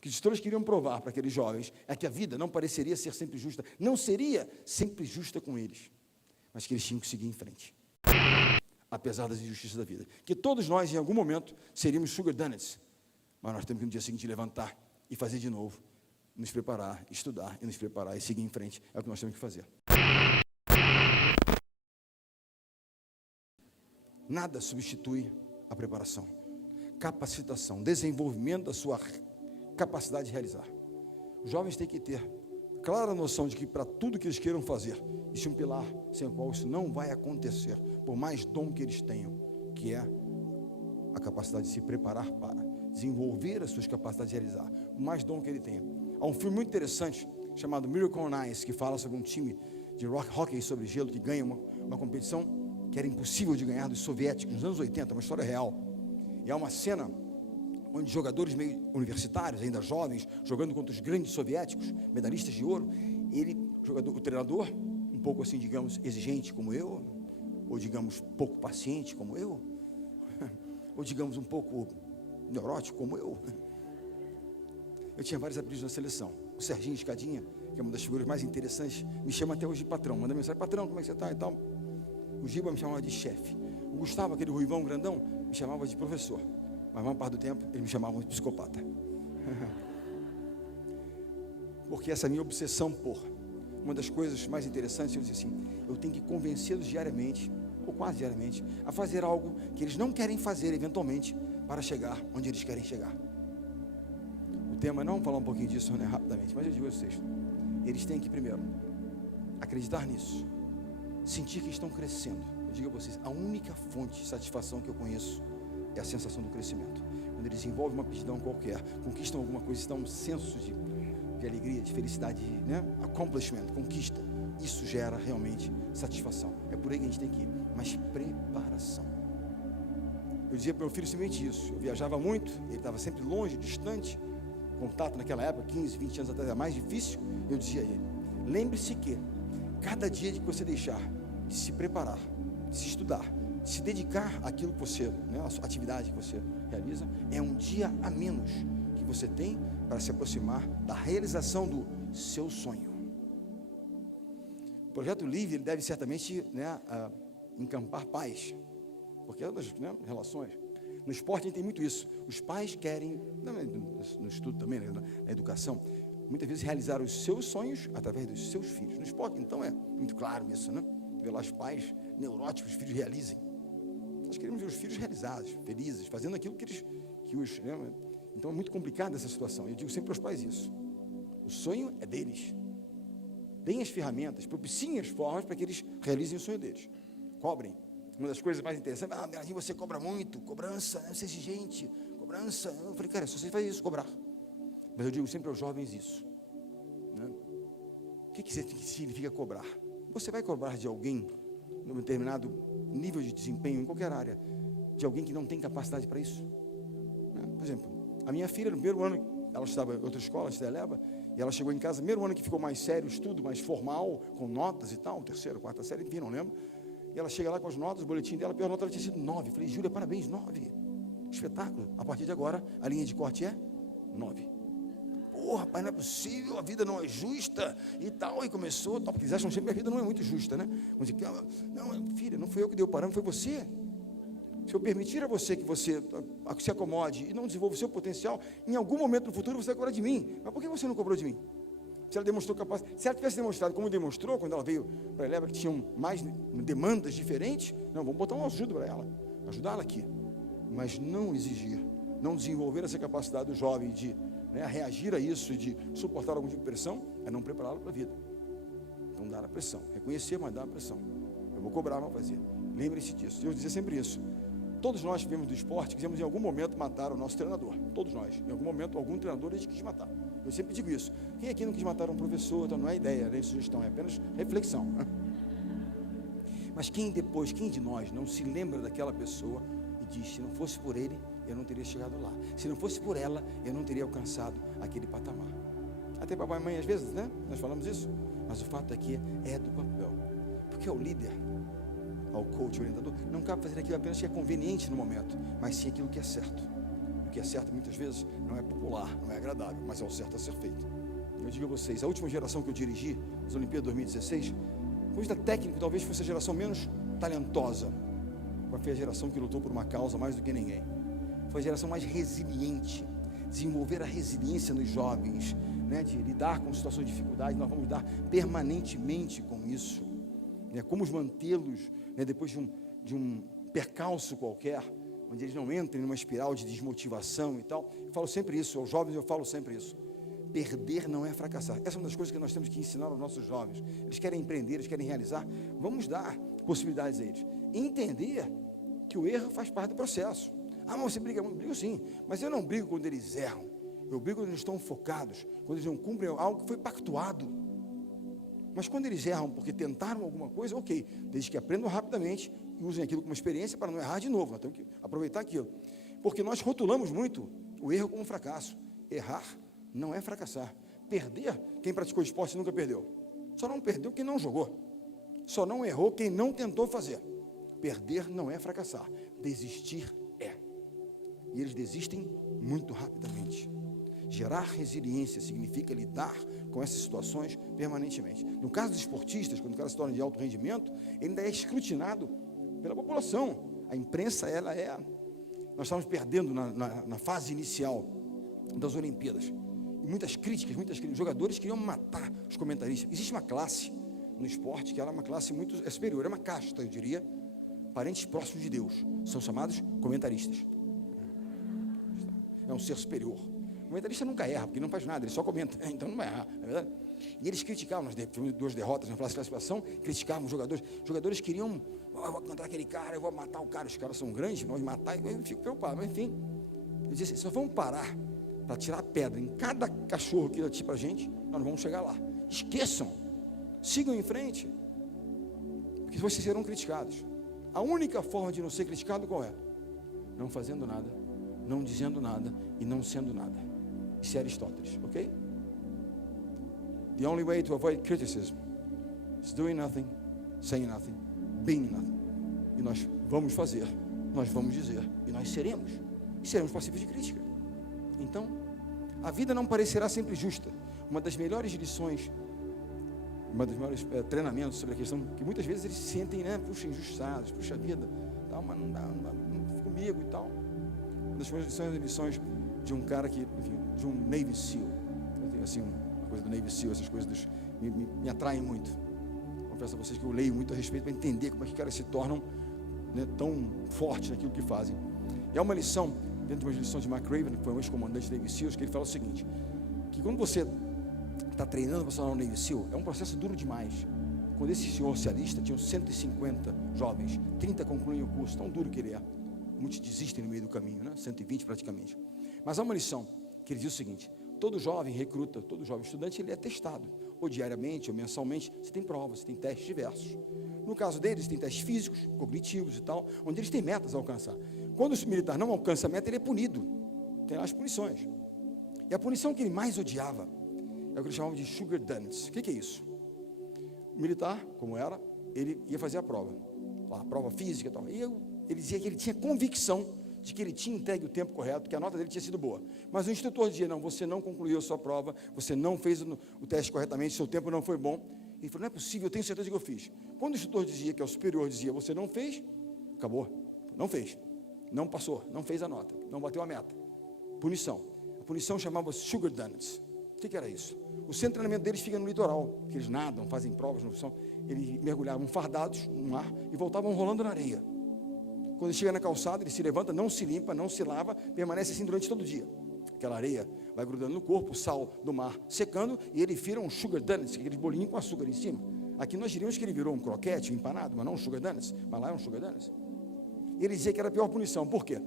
que os instrutores queriam provar para aqueles jovens é que a vida não pareceria ser sempre justa, não seria sempre justa com eles, mas que eles tinham que seguir em frente, apesar das injustiças da vida, que todos nós, em algum momento, seríamos sugar donuts, mas nós temos que no dia seguinte levantar e fazer de novo, nos preparar, estudar e nos preparar e seguir em frente, é o que nós temos que fazer. Nada substitui a preparação, capacitação, desenvolvimento da sua capacidade de realizar. Os jovens têm que ter clara noção de que para tudo que eles queiram fazer, existe um pilar sem o qual isso não vai acontecer, por mais dom que eles tenham, que é a capacidade de se preparar para desenvolver as suas capacidades de realizar, o mais dom que ele tenha. Há um filme muito interessante chamado Miracle on Ice, que fala sobre um time de hockey sobre gelo que ganha uma competição que era impossível de ganhar dos soviéticos nos anos 80, uma história real. E há uma cena onde jogadores meio universitários, ainda jovens, jogando contra os grandes soviéticos, medalhistas de ouro, o treinador, um pouco assim, digamos, exigente como eu, ou digamos, pouco paciente como eu, ou digamos, um pouco neurótico como eu tinha vários apelidos na seleção. O Serginho Escadinha, que é uma das figuras mais interessantes, me chama até hoje de patrão, manda mensagem: patrão, como é que você está e tal. O Giba me chamava de chefe. O Gustavo, aquele ruivão grandão, me chamava de professor. Mas a maior parte do tempo, eles me chamavam de psicopata. Porque essa minha obsessão por uma das coisas mais interessantes, eu dizia assim, eu tenho que convencê-los diariamente, ou quase diariamente, a fazer algo que eles não querem fazer, eventualmente, para chegar onde eles querem chegar. O tema, não vamos falar um pouquinho disso, né, rapidamente, mas eu digo a vocês, eles têm que, primeiro, acreditar nisso, sentir que estão crescendo. Eu digo a vocês, a única fonte de satisfação que eu conheço é a sensação do crescimento. Quando eles desenvolvem uma aptidão qualquer, conquistam alguma coisa, dá um senso de alegria, de felicidade, né? Accomplishment, conquista. Isso gera realmente satisfação. É por aí que a gente tem que ir. Mas preparação. Eu dizia para o meu filho simplesmente isso. Eu viajava muito, ele estava sempre longe, distante. Contato naquela época, 15, 20 anos atrás, era mais difícil. Eu dizia a ele, lembre-se que cada dia que você deixar de se preparar, de se estudar, de se dedicar àquilo que você, né, a sua atividade que você realiza, é um dia a menos que você tem para se aproximar da realização do seu sonho. O projeto Livre, ele deve certamente, né, encampar pais, porque é das, né, relações. No esporte a gente tem muito isso. Os pais querem, no estudo também, né, na educação, muitas vezes realizar os seus sonhos através dos seus filhos. No esporte, então, é muito claro isso, né? Ver lá os pais neuróticos, os filhos realizem. Nós queremos ver os filhos realizados, felizes, fazendo aquilo que os... Né? Então, é muito complicada essa situação. Eu digo sempre aos pais isso. O sonho é deles. Deem as ferramentas, propiciem as formas para que eles realizem o sonho deles. Cobrem. Uma das coisas mais interessantes, Bernardinho, você cobra muito, cobrança, né? Você é exigente, cobrança. Eu falei, cara, se você faz isso, cobrar. Mas eu digo sempre aos jovens isso, né? O que significa cobrar? Você vai cobrar de alguém, num determinado nível de desempenho, em qualquer área, de alguém que não tem capacidade para isso? Né? Por exemplo, a minha filha, no primeiro ano, ela estava em outra escola, antes da Eleva, e ela chegou em casa, primeiro ano que ficou mais sério, estudo mais formal, com notas e tal, terceira, quarta série, enfim, não lembro. E ela chega lá com as notas, o boletim dela, a pior nota ela tinha sido 9. Eu falei, Júlia, parabéns, 9. Espetáculo. A partir de agora, a linha de corte é 9. Pô, rapaz, não é possível, a vida não é justa e tal. E começou, porque eles acham sempre que a vida não é muito justa, né? Não, filha, não foi eu que dei o parâmetro, foi você. Se eu permitir a você que você se acomode e não desenvolva o seu potencial, em algum momento no futuro você vai cobrar de mim. Mas por que você não cobrou de mim? Se ela demonstrou capacidade, se ela tivesse demonstrado como demonstrou, quando ela veio para a Eleva, que tinham mais demandas diferentes, não, vamos botar uma ajuda para ela, ajudá-la aqui. Mas não exigir, não desenvolver essa capacidade do jovem de, né, reagir a isso, de suportar algum tipo de pressão, é não prepará-lo para a vida. Então dar a pressão, reconhecer, mas dar a pressão. Eu vou cobrar, mas fazer. Lembre-se disso. Eu dizia sempre isso. Todos nós que vivemos do esporte, quisemos em algum momento matar o nosso treinador. Todos nós. Em algum momento, algum treinador a gente quis matar. Eu sempre digo isso. Quem aqui não quis matar um professor? Então não é ideia, nem sugestão, é apenas reflexão. Mas quem de nós não se lembra daquela pessoa e diz, se não fosse por ele, eu não teria chegado lá. Se não fosse por ela, eu não teria alcançado aquele patamar. Até papai e mãe, às vezes, né? Nós falamos isso. Mas o fato aqui é do papel. Porque é o líder, ao coach, orientador, não cabe fazer aquilo apenas que é conveniente no momento, mas sim aquilo que é certo. o que é certo muitas vezes não é popular, não é agradável, mas é o certo a ser feito. Eu digo a vocês, a última geração que eu dirigi, as Olimpíadas de 2016, pois da técnica talvez fosse a geração menos talentosa, mas foi a geração que lutou por uma causa mais do que ninguém. Foi a geração mais resiliente, desenvolver a resiliência nos jovens, né, de lidar com situações de dificuldade. Nós vamos lidar permanentemente com isso, né, como mantê-los, né, depois de um percalço qualquer, onde eles não entrem numa espiral de desmotivação e tal. Eu falo sempre isso, aos jovens eu falo sempre isso: perder não é fracassar. Essa é uma das coisas que nós temos que ensinar aos nossos jovens. Eles querem empreender, eles querem realizar, vamos dar possibilidades a eles, e entender que o erro faz parte do processo. Ah, mas você briga? Eu brigo sim, mas eu não brigo quando eles erram, eu brigo quando eles estão focados, quando eles não cumprem algo que foi pactuado. Mas quando eles erram porque tentaram alguma coisa, ok, desde que aprendam rapidamente e usem aquilo como experiência para não errar de novo. Nós temos que aproveitar aquilo, porque nós rotulamos muito o erro como fracasso. Errar não é fracassar. Perder, quem praticou esporte nunca perdeu. Só não perdeu quem não jogou. Só não errou quem não tentou fazer. Perder não é fracassar. Desistir é. E eles desistem muito rapidamente. Gerar resiliência significa lidar com essas situações permanentemente. No caso dos esportistas, quando o cara se torna de alto rendimento, ele ainda é escrutinado pela população. A imprensa, nós estávamos perdendo na fase inicial das Olimpíadas. E muitas críticas, os jogadores queriam matar os comentaristas. Existe uma classe no esporte que ela é uma classe muito superior, é uma casta, eu diria, parentes próximos de Deus. São chamados comentaristas. É um ser superior. O comentarista nunca erra, porque não faz nada, ele só comenta, então não vai errar, não é verdade? E eles criticavam, nós tivemos 2 derrotas na classificação, criticavam os jogadores queriam, eu vou contra aquele cara, eu vou matar o cara, os caras são grandes, vamos matar, eu fico preocupado, mas enfim, eu disse assim, só vamos parar para tirar pedra em cada cachorro que latir para a gente, nós não vamos chegar lá. Esqueçam, sigam em frente, porque vocês serão criticados. A única forma de não ser criticado qual é? Não fazendo nada, não dizendo nada e não sendo nada. Isso é Aristóteles, ok? The only way to avoid criticism is doing nothing, saying nothing, being nothing. E nós vamos fazer, nós vamos dizer, e nós seremos passíveis de crítica. Então, a vida não parecerá sempre justa. Uma das melhores lições, uma dos maiores treinamentos sobre a questão, que muitas vezes eles se sentem, né, puxa, injustiçados, puxa vida, tal, mas não dá comigo e tal. Uma das maiores lições de um cara que, enfim, de um Navy SEAL. Eu tenho assim, uma coisa do Navy SEAL, essas coisas me atraem muito. Confesso a vocês que eu leio muito a respeito para entender como é que os caras se tornam, né, tão fortes naquilo que fazem. E há uma lição, dentro de uma lição de McRaven, que foi um ex-comandante do Navy SEAL, que ele fala o seguinte, que quando você está treinando para se tornar um Navy SEAL, é um processo duro demais. Quando esse senhor se alista, tinham 150 jovens, 30 concluem o curso, tão duro que ele é. Muitos desistem no meio do caminho, né? 120 praticamente. Mas há uma lição, que ele diz o seguinte, todo jovem recruta, todo jovem estudante, ele é testado, ou diariamente, ou mensalmente, você tem provas, você tem testes diversos. No caso deles, tem testes físicos, cognitivos e tal, onde eles têm metas a alcançar. Quando o militar não alcança a meta, ele é punido, tem lá as punições. E a punição que ele mais odiava, é o que eles chamavam de sugar donuts. O que é isso? O militar, como era, ele ia fazer a prova física e tal, e ele dizia que ele tinha convicção de que ele tinha entregue o tempo correto, que a nota dele tinha sido boa. Mas o instrutor dizia, não, você não concluiu a sua prova, você não fez o teste corretamente, seu tempo não foi bom. Ele falou, não é possível, eu tenho certeza que eu fiz. Quando o instrutor dizia, que é o superior, dizia, você não fez, acabou, não fez, não passou, não fez a nota, não bateu a meta. Punição. A punição chamava Sugar Donuts. O que era isso? O centro de treinamento deles fica no litoral, que eles nadam, fazem provas, eles mergulhavam fardados no mar e voltavam rolando na areia. Quando chega na calçada, ele se levanta, não se limpa, não se lava, permanece assim durante todo o dia. Aquela areia vai grudando no corpo, o sal do mar secando, e ele vira um sugar donuts, aqueles bolinhos com açúcar em cima. Aqui nós diríamos que ele virou um croquete, um empanado, mas não um sugar donuts, mas lá é um sugar donuts. E ele dizia que era a pior punição, por quê?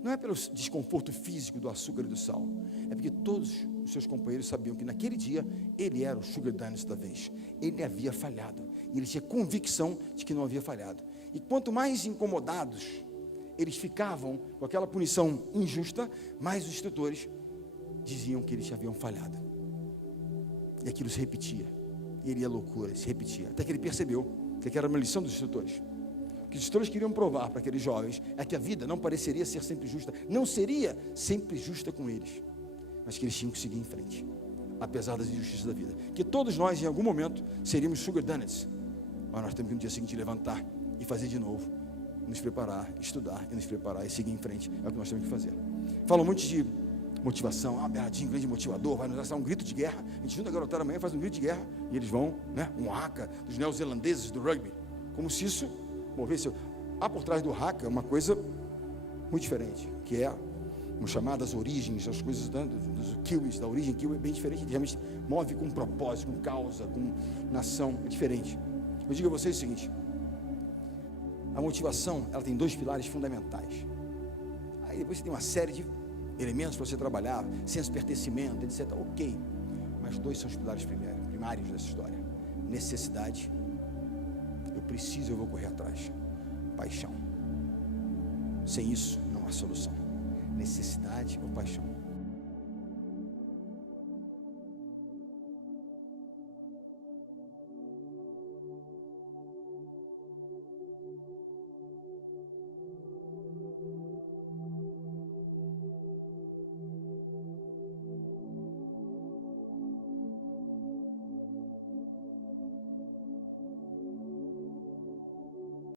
Não é pelo desconforto físico do açúcar e do sal, é porque todos os seus companheiros sabiam que naquele dia ele era o sugar donuts da vez. Ele havia falhado, e ele tinha convicção de que não havia falhado. E quanto mais incomodados eles ficavam com aquela punição injusta, mais os instrutores diziam que eles haviam falhado. E aquilo se repetia. E ele ia à loucura, se repetia. Até que ele percebeu que aquela era uma lição dos instrutores. que os historiadores queriam provar para aqueles jovens é que a vida não pareceria ser sempre justa, não seria sempre justa com eles, mas que eles tinham que seguir em frente, apesar das injustiças da vida, que todos nós em algum momento seríamos sugar daddies, mas nós temos que no dia seguinte levantar e fazer de novo, nos preparar, estudar e nos preparar e seguir em frente, é o que nós temos que fazer. Falam muito de motivação, Bernardinho, grande motivador, vai nos dar um grito de guerra, a gente junta a garotada amanhã, faz um grito de guerra, e eles vão, um haka dos neozelandeses do rugby, como se isso movesse. Há por trás do haka uma coisa muito diferente, que é uma chamada as origens, as coisas dos kiwis, da origem kiwi é bem diferente, realmente move com propósito, com causa, com nação, é diferente. Eu digo a vocês o seguinte, a motivação, ela tem 2 pilares fundamentais, aí depois você tem uma série de elementos para você trabalhar, senso de pertencimento, etc, ok, mas 2 são os pilares primários dessa história: necessidade, eu preciso, eu vou correr atrás, paixão. Sem isso não há solução. Necessidade ou paixão.